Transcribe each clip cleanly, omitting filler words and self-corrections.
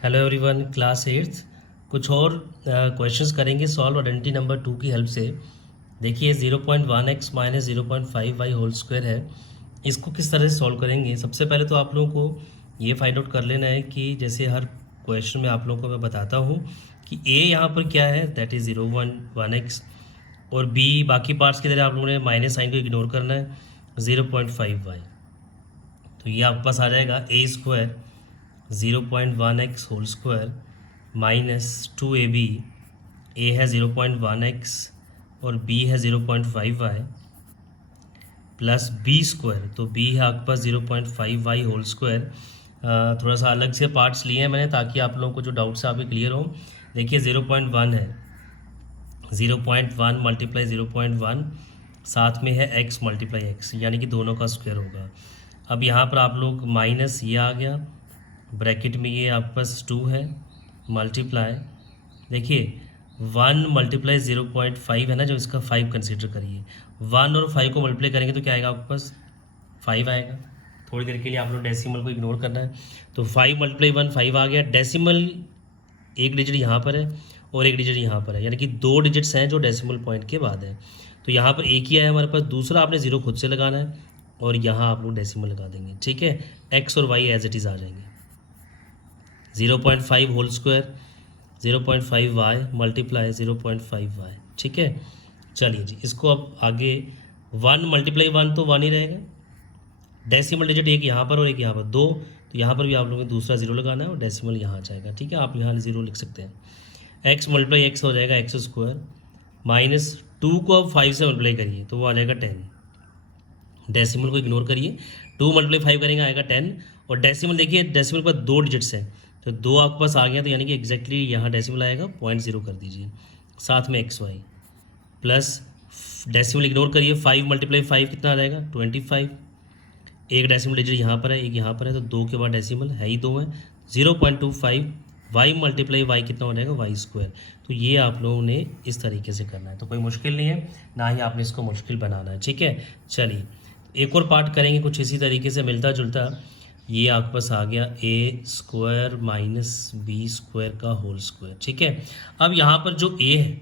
Hello everyone, class eighth कुछ और questions करेंगे सॉल्व आइडेंटिटी नंबर 2 की हेल्प से। देखिए 0.1x minus 0.5y whole square है। इसको किस तरह से सॉल्व करेंगे? सबसे पहले तो आप लोगों को ये फाइंड आउट कर लेना है कि जैसे हर क्वेश्चन में आप लोगों को मैं बताता हूँ कि a यहाँ पर क्या है, दैट इज़ 0.1x, और b बाकी पार्ट्स की तरह आप लोगों ने माइनस साइन को इग्नोर करना है, 0.5y। तो ये आपके पास आ जाएगा a square 0.1x whole square minus 2ab। A है 0.1x और b है 0.5y प्लस बी स्क्वायर, तो b है आपके पास 0.5y होल स्क्वायर। थोड़ा सा अलग से पार्ट्स लिए हैं मैंने ताकि आप लोगों को जो डाउट्स है आपके क्लियर हो। देखिए 0.1 है, 0.1 मल्टीप्लाई 0.1, साथ में है x मल्टीप्लाई एक्स, यानी कि दोनों का स्क्वायर होगा। अब यहाँ पर आप लोग माइनस ये आ गया, ब्रैकेट में ये आपके पास 2 है, मल्टीप्लाई, देखिए 1 मल्टीप्लाई 0.5 है ना, जो इसका 5 कंसीडर करिए, 1 और 5 को मल्टीप्लाई करेंगे तो क्या आएगा आपके पास, 5 आएगा। थोड़ी देर के लिए आप लोग डेसिमल को इग्नोर करना है, तो 5 मल्टीप्लाई 1 5 आ गया। डेसिमल एक डिजिट यहाँ पर है और एक डिजिट यहाँ पर है, यानी कि 2 डिजिट्स हैं जो डेसिमल पॉइंट के बाद है। तो यहाँ पर एक ही है हमारे पास, दूसरा आपने जीरो खुद से लगाना है और यहाँ आप लोग डेसिमल लगा देंगे, ठीक है। एक्स और वाई एज इट इज़ आ जाएंगे। 0.5 whole square 0.5y multiply 0.5y, ठीक है। चलिए जी, इसको अब आगे 1 मल्टीप्लाई 1 तो 1 ही रहेगा, डेसिमल डिजिट एक यहाँ पर और एक यहाँ पर, 2, तो यहाँ पर भी आप लोगों ने दूसरा जीरो लगाना है और डेसिमल यहाँ आ जाएगा, ठीक है। आप यहाँ जीरो लिख सकते हैं। x मल्टीप्लाई एक्स हो जाएगा एक्स स्क्वायर माइनस 2 को अब 5 से मल्टीप्लाई करिए तो वो आ जाएगा 10। डेसिमल को इग्नोर करिए, 2 मल्टीप्लाई 5 करेंगे आएगा 10, और डेसिमल देखिए डेसिमल पर 2 डिजिट्स हैं तो 2 आपके पास आ गया, तो यानी कि एग्जैक्टली यहाँ डेसिमल आएगा 0.0 कर दीजिए, साथ में x y plus decimal ignore करिए, 5 मल्टीप्लाई 5 कितना आ जाएगा 25। एक डेसिमल डिजिट यहाँ पर है एक यहाँ पर है, तो 2 के बाद डेसिमल है ही 2 है, 0.25 वाई मल्टीप्लाई वाई कितना हो जाएगा वाई स्क्वायर। तो ये आप लोगों ने इस तरीके से करना है, तो कोई मुश्किल नहीं है, ना ही आपने इसको मुश्किल बनाना है, ठीक है। चलिए एक और पार्ट करेंगे कुछ इसी तरीके से मिलता जुलता। ये आपके पास आ गया ए स्क्वायर माइनस बी स्क्वायर का होल स्क्वायर, ठीक है। अब यहाँ पर जो ए है,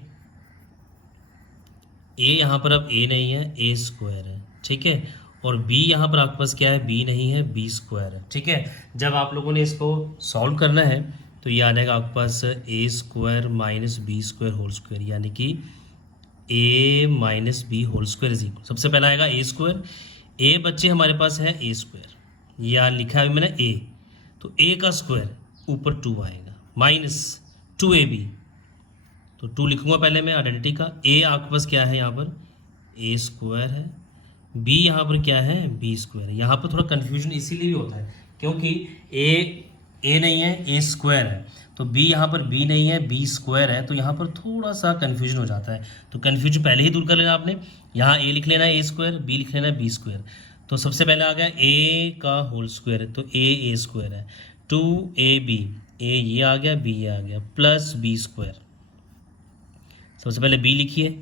ए यहाँ पर अब ए नहीं है, ए स्क्वायर है, ठीक है। और बी यहाँ पर आपके पास क्या है, बी नहीं है, बी स्क्वायर है, ठीक है। जब आप लोगों ने इसको सॉल्व करना है तो ये आ जाएगा आपके पास A square minus B square whole square, यानी कि A minus B whole square is equal, सबसे पहला आएगा ए स्क्वायर, ए बच्चे हमारे पास है ए स्क्वायर, या लिखा है मैंने ए, तो ए का स्क्वायर ऊपर 2 आएगा माइनस 2ab, तो 2 लिखूंगा पहले मैं आइडेंटिटी का। ए आपके पास क्या है यहाँ पर, ए स्क्वायर है, बी यहाँ पर क्या है, बी स्क्वायर है। यहाँ पर थोड़ा कन्फ्यूजन इसीलिए भी होता है क्योंकि ए नहीं है, ए स्क्वायर है, तो बी यहाँ पर बी नहीं है, बी स्क्वायर है, तो यहाँ पर थोड़ा सा कन्फ्यूजन हो जाता है। तो कन्फ्यूजन पहले ही दूर कर लेना आपने, यहाँ ए लिख लेना है ए स्क्वायर, बी लिख लेना है बी स्क्वायर। तो सबसे पहले आ गया ए का होल स्क्वायर है, तो ए स्क्वायर है, 2ab, ए ये आ गया, बी ये आ गया, प्लस बी स्क्वायर, सबसे पहले बी लिखिए,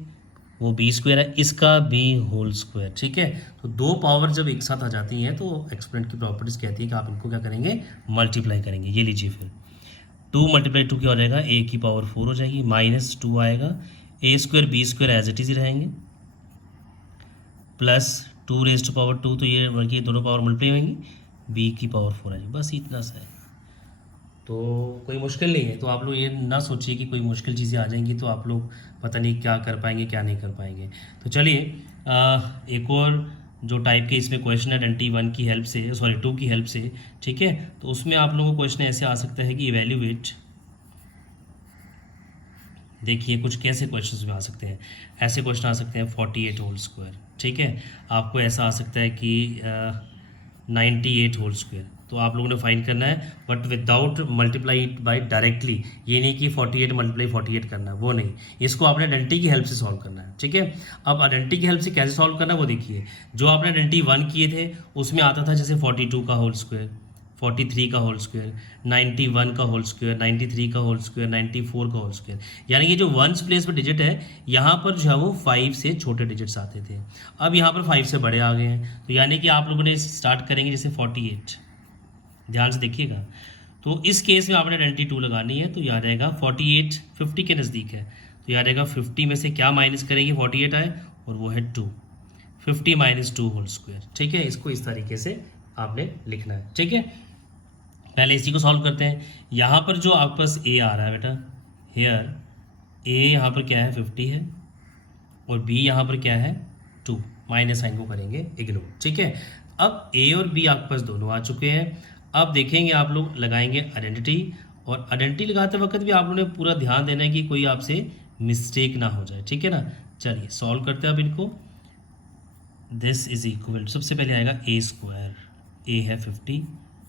वो बी स्क्वायर है, इसका बी होल स्क्वायर, ठीक है। तो 2 पावर जब एक साथ आ जाती हैं तो एक्सपोनेंट की प्रॉपर्टीज कहती है कि आप इनको क्या करेंगे, मल्टीप्लाई करेंगे। ये लीजिए फिर 2 मल्टीप्लाई 2 क्या हो जाएगा, ए की पावर 4 हो जाएगी, माइनस 2 आएगा, A square B square as it is ही रहेंगे, प्लस 2 रेज टू पावर 2, तो ये बल्कि दोनों पावर मल्टीप्लाई होंगी, बी की पावर 4 आएगी, बस इतना सा है। तो कोई मुश्किल नहीं है, तो आप लोग ये ना सोचिए कि कोई मुश्किल चीज़ें आ जाएंगी तो आप लोग पता नहीं क्या कर पाएंगे क्या नहीं कर पाएंगे। तो चलिए एक और जो टाइप के इसमें क्वेश्चन है आइडेंटिटी 1 की हेल्प से, सॉरी 2 की हेल्प से, ठीक है। तो उसमें आप लोगों को क्वेश्चन ऐसे आ सकता है कि इवेल्युएट, देखिए कुछ कैसे क्वेश्चंस में आ सकते हैं, ऐसे क्वेश्चन आ सकते हैं 48 होल स्क्वायर, ठीक है। आपको ऐसा आ सकता है कि 98 होल स्क्वायर, तो आप लोगों ने फाइंड करना है but without multiply it by directly, ये नहीं कि 48 मल्टीप्लाई 48 करना है, वो नहीं, इसको आपने आइडेंटिटी की हेल्प से सॉल्व करना है, ठीक है। अब आइडेंटिटी की हेल्प से कैसे सॉल्व करना है वो देखिए, जो आपने आइडेंटिटी 1 किए थे उसमें आता था जैसे 42 का होल स्क्वायर, 43 का होल स्क्वायर, 91 का होल स्क्वायर, 93 का होल स्क्वायर, 94 का होल स्क्वायर, यानी कि जो वंस प्लेस पर डिजिट है यहाँ पर जो है वो 5 से छोटे डिजिट्स आते थे, अब यहाँ पर 5 से बड़े आ गए हैं, तो यानी कि आप लोगों ने स्टार्ट करेंगे जैसे 48, ध्यान से देखिएगा, तो इस केस में आपने आइडेंटिटी 2 लगानी है, तो याद रहेगा 48 50 के नज़दीक है, तो याद रहेगा 50 में से क्या माइनस करेंगे 48 आए, और वो है 2, 50 माइनस 2 होल स्क्वायर। ठीक है, इसको इस तरीके से आपने लिखना है। ठीक है, पहले इसी को सॉल्व करते हैं। यहाँ पर जो आपके पास ए आ रहा है बेटा, हेयर ए यहाँ पर क्या है 50 है, और बी यहाँ पर क्या है 2, माइनस साइन को करेंगे इग्नोर। ठीक है, अब ए और बी आपके पास दोनों आ चुके हैं। अब देखेंगे आप लोग लगाएंगे आइडेंटिटी, और आइडेंटिटी लगाते वक्त भी आप लोगों ने पूरा ध्यान देना है कि कोई आपसे मिस्टेक ना हो जाए। ठीक है ना, चलिए सॉल्व करते हैं अब इनको। दिस इज इक्वल, सबसे पहले आएगा ए स्क्वायर, ए है 50,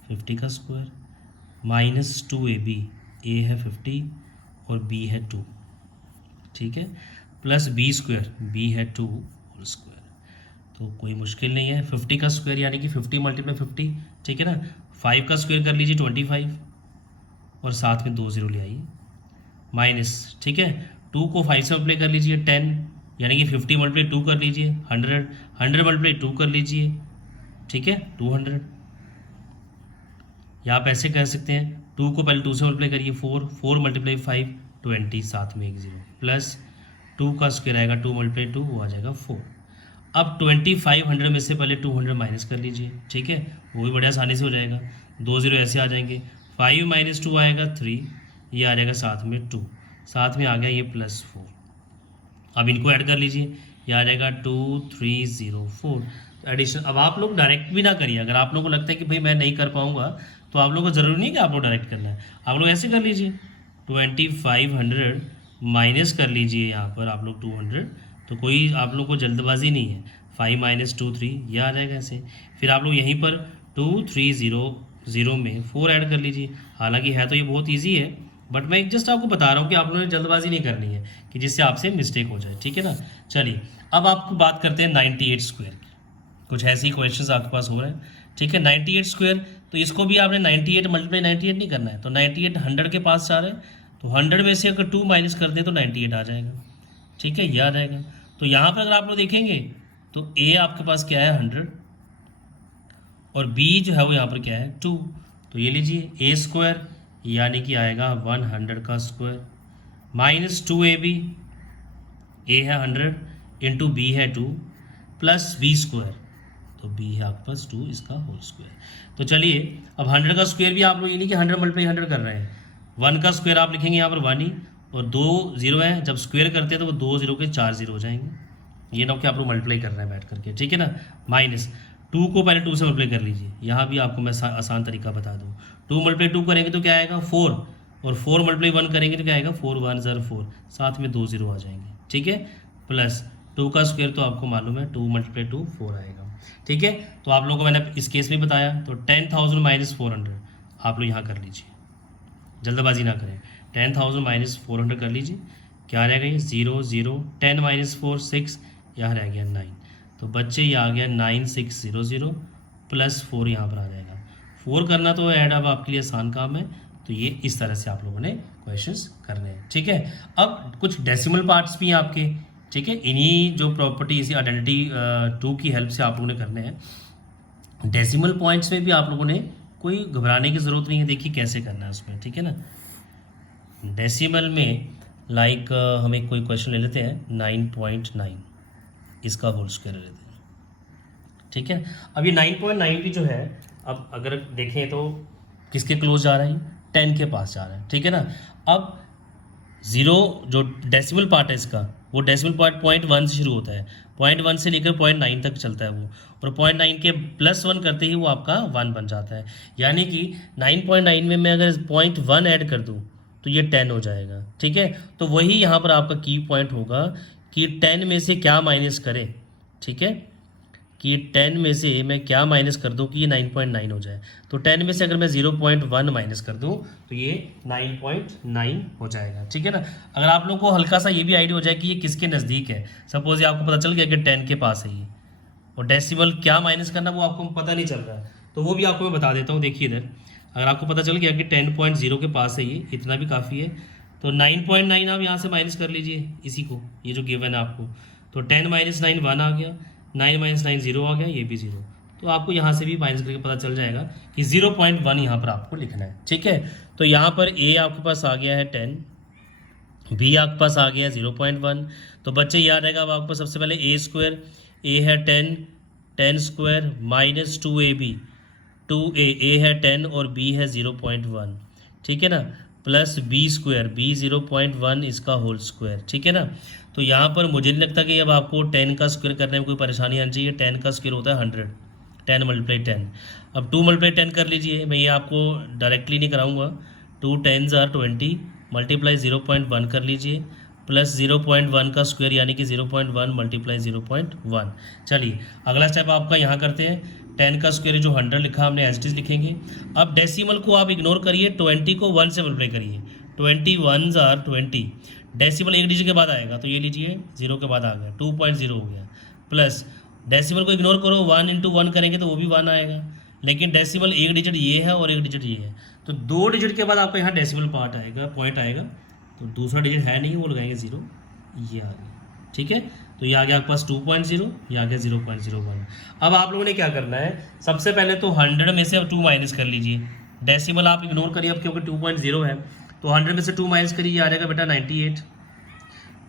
50 का स्क्वायर, माइनस 2ab, ए है 50 और बी है 2। ठीक है, प्लस बी स्क्वायर, बी है 2 होल स्क्वायर। तो कोई मुश्किल नहीं है, 50 का स्क्वायर यानी कि 50 मल्टीप्लाई 50। ठीक है ना, 5 का स्क्वायर कर लीजिए 25, और साथ में 2 0 ले आइए, माइनस। ठीक है, 2 को 5 से मल्टीप्लाई कर लीजिए 10, यानी कि 50 मल्टीप्लाई 2 कर लीजिए 100, 100 मल्टीप्लाई 2 कर लीजिए, ठीक है 200। या आप ऐसे कर सकते हैं, 2 को पहले 2 से मल्टीप्लाई करिए 4, 4 मल्टीप्लाई 5 20, साथ में एक 0, प्लस 2 का स्क्वायर आएगा 2 मल्टीप्लाई 2, वो आ जाएगा 4। अब 2500 में से पहले 200 माइनस कर लीजिए। ठीक है, वो भी बड़े आसानी से हो जाएगा, 2 0 ऐसे आ जाएंगे, 5 माइनस 2 आएगा 3, ये आ जाएगा साथ में 2, साथ में आ गया ये प्लस 4। अब इनको ऐड कर लीजिए, ये आ जाएगा 2 3 0 4 एडिशन। अब आप लोग डायरेक्ट भी ना करिए, अगर आप लोगों को लगता है कि भाई मैं नहीं कर पाऊंगा, तो आप लोगों को ज़रूरी नहीं कि आप लोग डायरेक्ट करना है, आप लोग ऐसे कर लीजिए, 2500 माइनस कर लीजिए यहाँ पर आप लोग 200, तो कोई आप लोग को जल्दबाजी नहीं है, 5 माइनस 2 3 ये आ जाएगा ऐसे। फिर आप लोग यहीं पर 2 3 0 0 में 4 ऐड कर लीजिए। हालांकि है तो ये बहुत ईजी है, बट मैं जस्ट आपको बता रहा हूँ कि आप लोगों ने जल्दबाजी नहीं करनी है कि जिससे आपसे मिस्टेक हो जाए। ठीक है ना, चलिए अब आपको बात करते हैं 98 स्क्वायर की। कुछ ऐसे ही क्वेश्चंस आपके पास हो रहे हैं। ठीक है, 98 स्क्वायर, तो इसको भी आपने 98 मल्टीप्लाई 98 नहीं करना है, तो 98 100 के पास जा रहे हैं, तो 100 में से अगर 2 माइनस कर दें तो 98 आ जाएगा। ठीक है, ये आ जाएगा। तो यहाँ पर अगर आप लोग देखेंगे तो ए आपके पास क्या है 100, और बी जो है वो यहाँ पर क्या है 2, तो ये लीजिए ए स्क्वायर यानी कि आएगा 100 का स्क्वायर, माइनस 2ab, ए है 100 इंटू बी है 2, प्लस बी स्क्वायर, तो बी है आपके पास 2 इसका होल स्क्वायर। तो चलिए अब 100 का स्क्वायर भी आप लोग ये नहीं कि 100 मल्टीप्लाई 100 कर रहे हैं, 1 का स्क्वायर आप लिखेंगे यहाँ पर 1 ही, और 2 0 है, जब स्क्वायर करते हैं तो वो 2 0 के 4 0 हो जाएंगे, ये ना कि आप लोग मल्टीप्लाई कर रहे हैं बैठ करके। ठीक है ना, माइनस 2 को पहले 2 से मल्टीप्लाई कर लीजिए, यहाँ भी आपको मैं आसान तरीका बता दूँ, 2 मल्टीप्लाई 2 करेंगे तो क्या आएगा 4, और 4 मल्टीप्लाई 1 करेंगे तो क्या आएगा 4 1 0 4, साथ में 2 0 आ जाएंगे। ठीक है, प्लस 2 का स्क्वायर तो आपको मालूम है 2 मल्टीप्लाई 2 4 आएगा। ठीक है, तो आप लोगों को मैंने इस केस में बताया, तो 10,000 माइनस 400 आप लोग यहाँ कर लीजिए, जल्दबाजी ना करें, 10,000 माइनस 400 कर लीजिए, क्या रहेगा ये 0 0, 10 माइनस 4 6, यहाँ रह गया 9, तो बच्चे ये आ गया 9600 प्लस 4 यहाँ पर आ जाएगा। 4 करना तो ऐड अब आपके लिए आसान काम है, तो ये इस तरह से आप लोगों ने क्वेश्चंस करने हैं। ठीक है, अब कुछ डेसिमल पार्ट्स भी हैं आपके। ठीक है, इन्हीं जो प्रॉपर्टी इसी आइडेंटिटी 2 की हेल्प से आप लोगों ने करने हैं। डेसिमल पॉइंट्स में भी आप लोगों ने कोई घबराने की ज़रूरत नहीं है, देखिए कैसे करना है उसमें। ठीक है ना, डेसिमल में लाइक हम एक कोई क्वेश्चन ले लेते हैं 9.9, इसका होल स्क्वायर ले लेते हैं। ठीक है, अब ये 9.9 भी जो है, अब अगर देखें तो किसके क्लोज जा रहा है, 10 के पास जा रहा है। ठीक है ना, अब 0 जो डेसिमल पार्ट है इसका, वो डेसिमल पार्ट 0.1 से शुरू होता है, 0.1 से लेकर 0.9 तक चलता है वो, और 0.9 के +1 करते ही वो आपका 1 बन जाता है। यानी कि 9.9 में मैं अगर 0.1 ऐड कर दूँ तो ये 10 हो जाएगा। ठीक है, तो वही यहाँ पर आपका की पॉइंट होगा कि 10 में से क्या माइनस करें। ठीक है, कि 10 में से मैं क्या माइनस कर दूं कि ये 9.9 हो जाए, तो 10 में से अगर मैं 0.1 माइनस कर दूं तो ये 9.9 हो जाएगा। ठीक है ना, अगर आप लोगों को हल्का सा ये भी आइडिया हो जाए कि ये किसके नज़दीक है, सपोज ये आपको पता चल गया कि 10 के पास है ये, और डेसिमल क्या माइनस करना वो आपको पता नहीं चल रहा है, तो वो भी आपको मैं बता देता हूँ। देखिए इधर, अगर आपको पता चल गया कि 10.0 के पास है ये, इतना भी काफ़ी है, तो 9.9 आप यहाँ से माइनस कर लीजिए इसी को, ये जो गिवन है आपको, तो 10 - 9 1 आ गया, 9 - 9 0 आ गया, ये भी 0, तो आपको यहाँ से भी माइनस करके पता चल जाएगा कि 0.1 यहाँ पर आपको लिखना है। ठीक है, तो यहाँ पर ए आपके पास आ गया है 10, बी आपके पास आ गया है 0.1। तो बच्चे याद रहेगा अब आपको सबसे पहले ए स्क्वायर, ए है 10, 10 स्क्वायर माइनस 2ab, 2a, ए है 10 और b है 0.1, ठीक है ना, प्लस बी स्क्वायर, बी 0.1 इसका होल स्क्वायर। ठीक है ना, तो यहाँ पर मुझे नहीं लगता कि अब आपको 10 का स्क्वायर करने में कोई परेशानी आनी चाहिए। 10 का स्क्वायर होता है 100, 10 मल्टीप्लाई 10। अब 2 मल्टीप्लाई 10 कर लीजिए, मैं ये आपको डायरेक्टली नहीं कराऊंगा। 2 10s are 20 मल्टीप्लाई 0.1 कर लीजिए, प्लस 0.1 का स्क्वायर यानी कि 0.1 मल्टीप्लाई 0.1। चलिए अगला स्टेप आपका यहाँ करते हैं। 10 का स्क्वायर जो 100 लिखा हमने एज इट इज लिखेंगे। अब डेसिमल को आप इग्नोर करिए, 20 को 1 से मल्टीप्लाई करिए। 21s are 20, डेसिमल एक डिजिट के बाद आएगा तो ये लीजिए 0 के बाद आ गया, 2.0 हो गया। प्लस डेसिमल को इग्नोर करो, 1 इंटू 1 करेंगे तो वो भी 1 आएगा, लेकिन डेसिमल एक डिजिट ये है और एक डिजिट ये है, तो 2 डिजिट के बाद आपका यहाँ डेसिमल पार्ट आएगा, पॉइंट आएगा, तो दूसरा डिजिट है नहीं, वो लगाएंगे 0, ये आ गया। ठीक है, तो ये आ गया आपके पास 2.0, ये आ गया 0.01। अब आप लोगों ने क्या करना है, सबसे पहले तो 100 में से अब 2 माइनस कर लीजिए। डेसिमल आप इग्नोर करिए अब क्योंकि 2.0 है, तो 100 में से 2 माइनस करिए, ये आ जाएगा बेटा 98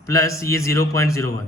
प्लस ये 0.01।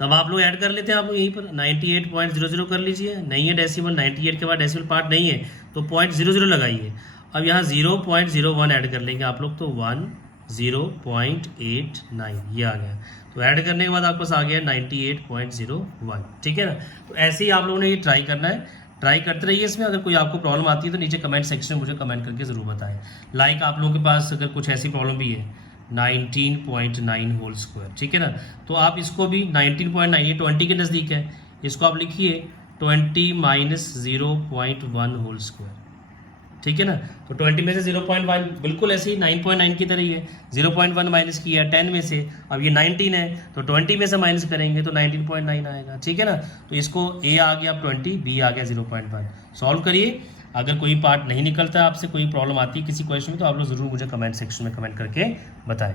तब आप लोग ऐड कर लेते हैं, आप यहीं पर 98.00 कर लीजिए। नहीं है डेसिमल, 98 के बाद डेसिमल पार्ट नहीं है तो 0.00 लगाइए। अब यहाँ 0.01 ऐड कर लेंगे आप लोग, तो 10.89 ये आ गया। तो ऐड करने के बाद आपके पास आ गया 98.01। ठीक है ना, तो ऐसे ही आप लोगों ने ये ट्राई करना है, ट्राई करते रहिए। इसमें अगर कोई आपको प्रॉब्लम आती है तो नीचे कमेंट सेक्शन में मुझे कमेंट करके ज़रूर बताएं। लाइक आप लोगों के पास अगर कुछ ऐसी प्रॉब्लम भी है 19.9 होल स्क्वायर, ठीक है ना, तो आप इसको भी 19.9, ये 20 के नज़दीक है, इसको आप लिखिए 20 माइनस 0.1 होल स्क्वायर। ठीक है ना, तो 20 में से 0.1 बिल्कुल ऐसे ही 9.9 की तरह ही है, 0.1 माइनस किया 10 में से, अब ये 19 है तो 20 में से माइनस करेंगे तो 19.9 आएगा। ठीक है ना, तो इसको a आ गया 20, b आ गया 0.1। सॉल्व करिए, अगर कोई पार्ट नहीं निकलता, आपसे कोई प्रॉब्लम आती है किसी क्वेश्चन में, तो आप लोग ज़रूर मुझे कमेंट सेक्शन में कमेंट करके बताएं।